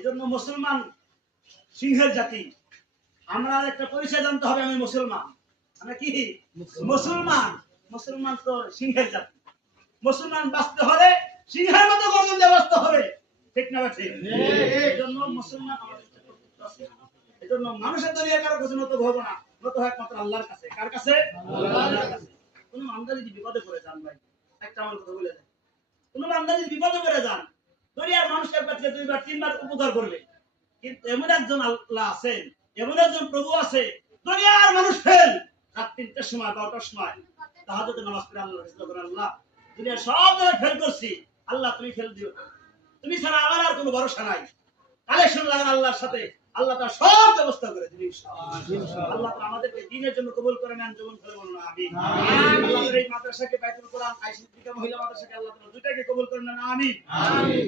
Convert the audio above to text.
এজন্য মুসলমান সিংহের জাতি। আমরা একটা পরিচয় জানতে হবে, আমি মুসলমান। আমরা কি মুসলমান? মুসলমান তো সিংহের জাতি। মুসলমান বাঁচতে হলে সিংহের মতো গর্জন দিয়ে বাঁচতে হবে, ঠিক না? ঠিক। এজন্য মুসলমান আমাদের কর্তব্য আছে। এজন্য মানুষের দুনিয়ার কারো কাছে নত হবো না, নত হয় একমাত্র আল্লাহর কাছে। কার কাছে? আল্লাহর কাছে। কোন বান্দা যদি বিপদে পড়ে যান, ভাই একটা আমার কথা বলে দেন, কোন বান্দা যদি বিপদে পড়ে যান, দুনিয়ার মানুষ একবার থেকে দুইবার তিনবার উপকার করবে, কিন্তু এমন একজন আল্লাহ আছেন, এমন একজন প্রভু আছে, দুনিয়ার মানুষ ফেল রাত ৩টার সময় 12টার সময় তাহাজ্জুদের নামাজ পড়ে আল্লাহর কাছে করেন, আল্লাহ দুনিয়ার সব জায়গায় ফেল করছি, আল্লাহ তুমি ফেল দিও, তুমি ছাড়া আমার আর কোনো ভরসা নাই। কালেকশন লাগান আল্লাহর সাথে, আল্লাহ তার সব ব্যবস্থা করে দিবেন ইনশাআল্লাহ। আল্লাহ তাআলা আমাদেরকে দ্বীনের জন্য কবুল করে নেন, জীবন করে বলুন আমিন। আল্লাহ এই মাদ্রাসাকে বাইতুল কোরআন আইসিটি মহিলা মাদ্রাসাকে আল্লাহ তাআলা দুইটাকে কবুল করে নেন, আমিন আমিন।